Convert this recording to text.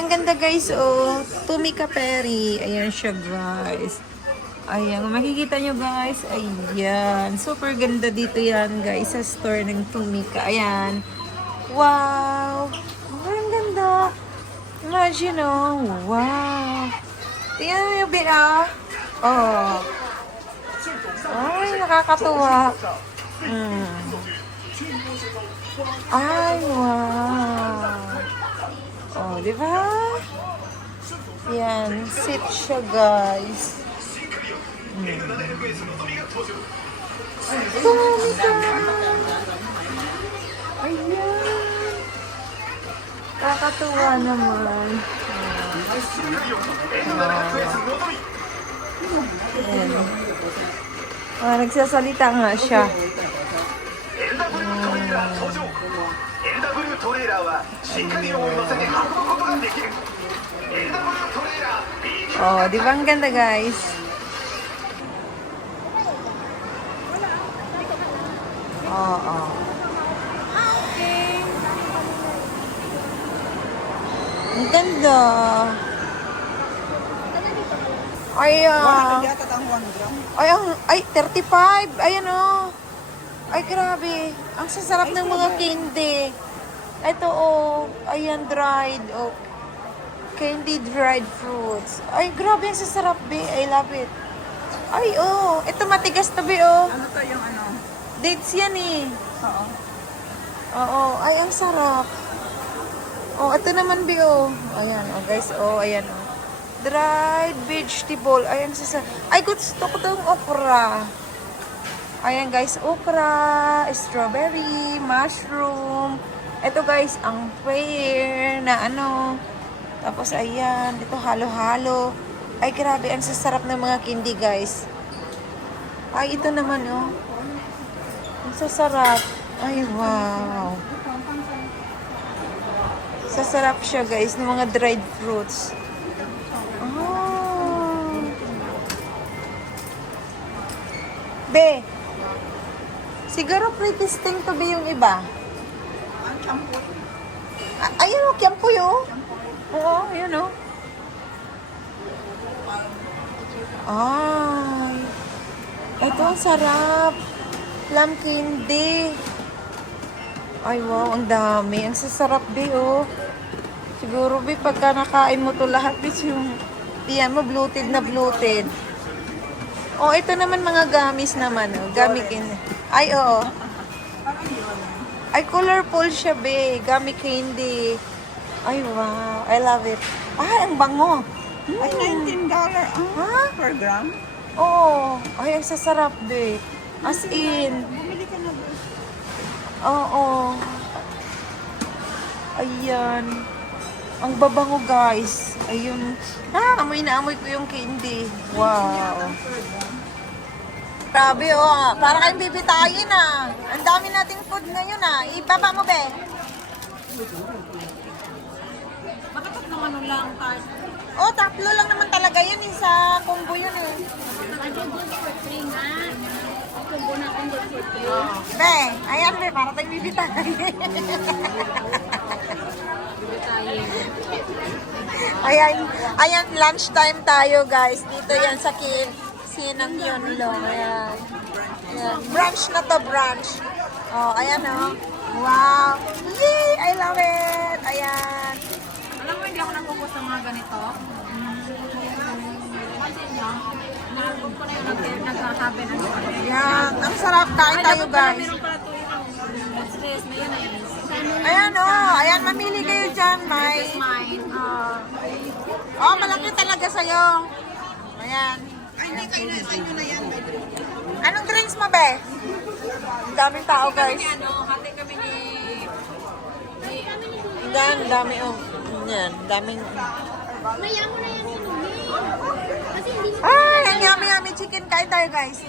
ang ganda guys, oh. Tumika Perry. Ayan siya guys. Ayan, makikita nyo guys. Ayan. Super ganda dito yan guys sa store ng Tumika. Ayan. Wow. Ang ganda. Imagine oh. Wow. Tingnan bit ah. Oh. Ay, nakakatuwa. Hmm. Ay, wow di ba? Yan, sit siya guys. Hmm. Dami ka! Ayan! Kakatuwa naman. Ayan. Oh, nagsasalita nga siya. Ayan. トレーラーはしっかりを乗せて運ぶことができる Oh, di ba ang ganda guys? Oh, oh. Ang ganda. Ay, uh, ay, ang, ay, 35. Ayan o. Oh. Ay, grabe. Ang sasarap ng mga candy. Ito, oh. Ayan, dried. Oh. Candy dried fruits. Ay, grabe ang sasarap, be. I love it. Ay, oh. Ito matigas to, be, oh. Ano to yung ano? Dates yan, eh. Oo. Oo. Ay, ang sarap. Oh, ito naman, be, oh. Ayan, oh, guys. Oh, ayan, oh. Dried vegetable. Ay, ang sasarap. Ay, gusto ko itong okra. Ayan, guys. Okra, strawberry, mushroom. Ito, guys, ang pear na ano. Tapos, ayan. Ito, halo-halo. Ay, grabe. Ang sasarap ng mga candy, guys. Ay, ito naman, oh. Ang sasarap. Ay, wow. Sasarap siya, guys, ng mga dried fruits. Oh. Be, siguro pretty sting to be yung iba. Ang champo. A- ayun o, kiampo yun. Oo, ayun o. Ay. Ito ang sarap. Plum candy. Ay, wow, ang dami. Ang sasarap, be, oh. Siguro, be, pagka nakain mo to lahat, be, yung tiyan mo, bloated na bloated. Oh, ito naman mga gamis naman, oh. Gami candy. Ay, oo. Yun. Ay, colorful siya, be. Gummy candy. Ay, wow. I love it. Ah, ang bango. Ay, $19 ang Ha? per gram. Oo. Ay, ang sasarap, be. As in. Bumili ka na? Oo. Ayan. Ang babango, guys. Ayun. Ah, amoy na amoy ko yung candy. Wow. Grabe, oh. Para kayong bibitayin, ah. Ang dami nating food ngayon, ah. Ibaba mo, be. Bakit tatlong ano lang, card? Oh, tatlo lang naman talaga yun. eh, Sa combo yun, eh. Ada good for three nga. Kumbo na good for three. Be, ayan, be. Para tayong bibitayin. ayan, ayan, lunchtime tayo, guys. Dito yan sa kin Sinang yun, lo. Ayan. ayan. Brunch na to, brunch. Oh, ayan, oh. Wow. Yay! I love it. Ayan. Alam mo, hindi ako nagpupos sa mga ganito. Kasi lang, nalagpog ko na yun nag- nagkakabe na yun. Ayan. Ang sarap. Kain tayo, guys. Meron pala ito yun. Stress, mayonnaise. Ayan, oh. Ayan, mamili kayo dyan. May... Mine. Oh, oh malaki talaga sa'yo. Ayan. Ay, kayo na, sa inyo na yan. May drink. Anong drinks mo, be? Ang daming tao, guys. Ano, hati kami ni... ni Ang dami, dami, oh. Yan, daming... Maya mo na yan inumin. Kasi hindi Ay, ang yummy, yummy chicken. Kain tayo, guys.